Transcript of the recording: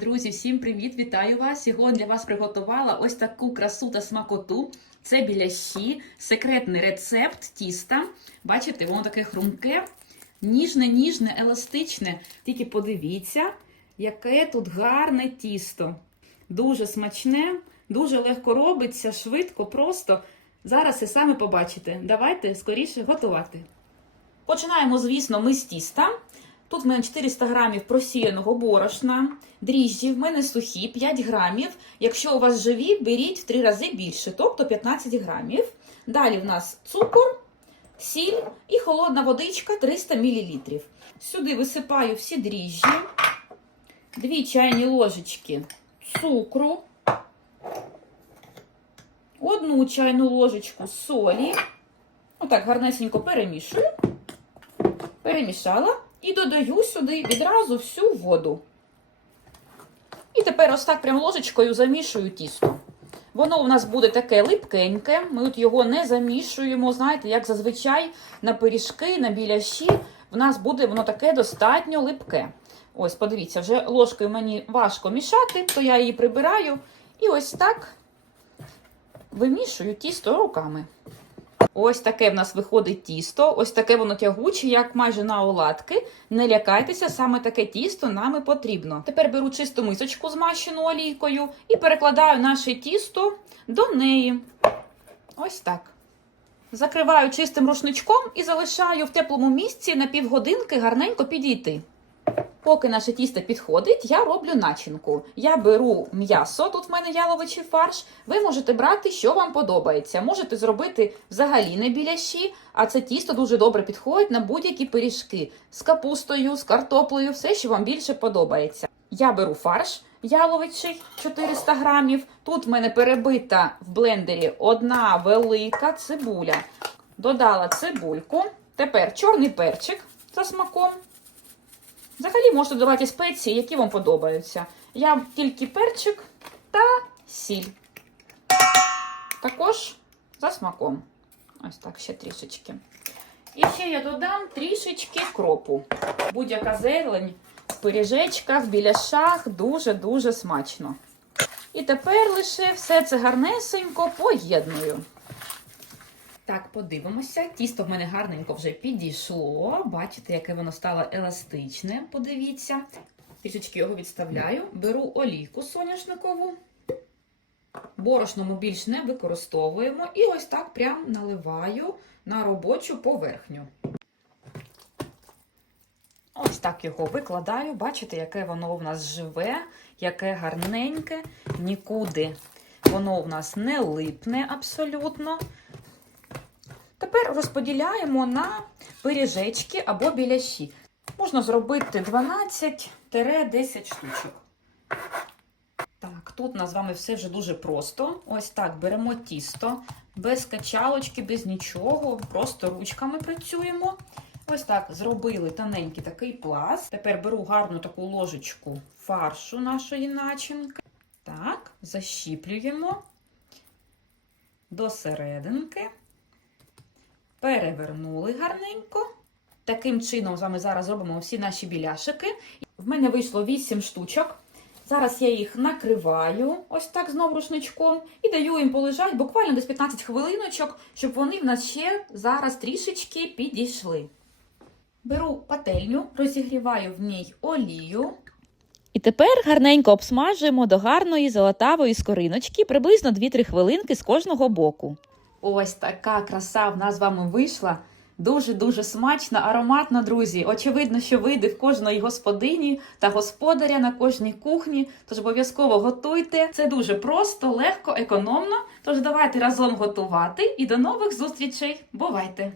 Друзі, всім привіт! Вітаю вас! Сьогодні для вас приготувала ось таку красу та смакоту. Це біляші, секретний рецепт тіста. Бачите, воно таке хрумке, ніжне, ніжне, еластичне. Тільки подивіться, яке тут гарне тісто. Дуже смачне, дуже легко робиться, швидко, просто. Зараз і саме побачите. Давайте скоріше готувати. Починаємо, звісно, ми з тіста. Тут в мене 400 грамів просіяного борошна, дріжджі, в мене сухі 5 грамів. Якщо у вас живі, беріть в 3 рази більше, тобто 15 грамів. Далі в нас цукор, сіль і холодна водичка 300 мл. Сюди висипаю всі дріжджі, 2 чайні ложечки цукру, 1 чайну ложечку солі. Отак гарнесенько перемішую. Перемішала. І додаю сюди відразу всю воду. І тепер ось так прям ложечкою замішую тісто. Воно у нас буде таке липкеньке. Ми от його не замішуємо, знаєте, як зазвичай на пиріжки, на біляші. В нас буде воно таке достатньо липке. Ось, подивіться, вже ложкою мені важко мішати, то я її прибираю. І ось так вимішую тісто руками. Ось таке в нас виходить тісто, ось таке воно тягуче, як майже на оладки. Не лякайтеся, саме таке тісто нам і потрібно. Тепер беру чисту мисочку, змащену олійкою, і перекладаю наше тісто до неї. Ось так. Закриваю чистим рушничком і залишаю в теплому місці на півгодинки гарненько підійти. Поки наше тісто підходить, я роблю начинку. Я беру м'ясо, тут в мене яловичий фарш. Ви можете брати, що вам подобається. Можете зробити взагалі не біляші, а це тісто дуже добре підходить на будь-які пиріжки з капустою, з картоплею, все, що вам більше подобається. Я беру фарш яловичий 400 грамів. Тут в мене перебита в блендері одна велика цибуля. Додала цибульку. Тепер чорний перчик за смаком. Взагалі можете додавати спеції, які вам подобаються. Я тільки перчик та сіль. Також за смаком. Ось так ще трішечки. І ще я додам трішечки кропу. Будь-яка зелень в пиріжечках, в біляшах дуже-дуже смачно. І тепер лише все це гарнесенько поєдную. Так, подивимося. Тісто в мене гарненько вже підійшло. Бачите, яке воно стало еластичне. Подивіться. Трішечки його відставляю. Беру олійку соняшникову. Борошно ми більш не використовуємо. І ось так прям наливаю на робочу поверхню. Ось так його викладаю. Бачите, яке воно в нас живе, яке гарненьке, нікуди воно в нас не липне абсолютно. Тепер розподіляємо на пиріжечки або біляші. Можна зробити 12-10 штучок. Так, тут у нас з вами все вже дуже просто. Ось так беремо тісто, без качалочки, без нічого, просто ручками працюємо. Ось так зробили тоненький такий пласт. Тепер беру гарну таку ложечку фаршу нашої начинки. Так, защіплюємо до серединки. Перевернули гарненько. Таким чином, з вами зараз зробимо всі наші біляшики. В мене вийшло 8 штучок. Зараз я їх накриваю, ось так знову рушничком, і даю їм полежати буквально десь 15 хвилиночок, щоб вони в нас ще зараз трішечки підійшли. Беру пательню, розігріваю в ній олію. І тепер гарненько обсмажуємо до гарної золотавої скориночки приблизно 2-3 хвилинки з кожного боку. Ось така краса в нас з вами вийшла. Дуже-дуже смачно, ароматно, друзі. Очевидно, що вийде в кожної господині та господаря на кожній кухні. Тож обов'язково готуйте. Це дуже просто, легко, економно. Тож давайте разом готувати і до нових зустрічей. Бувайте!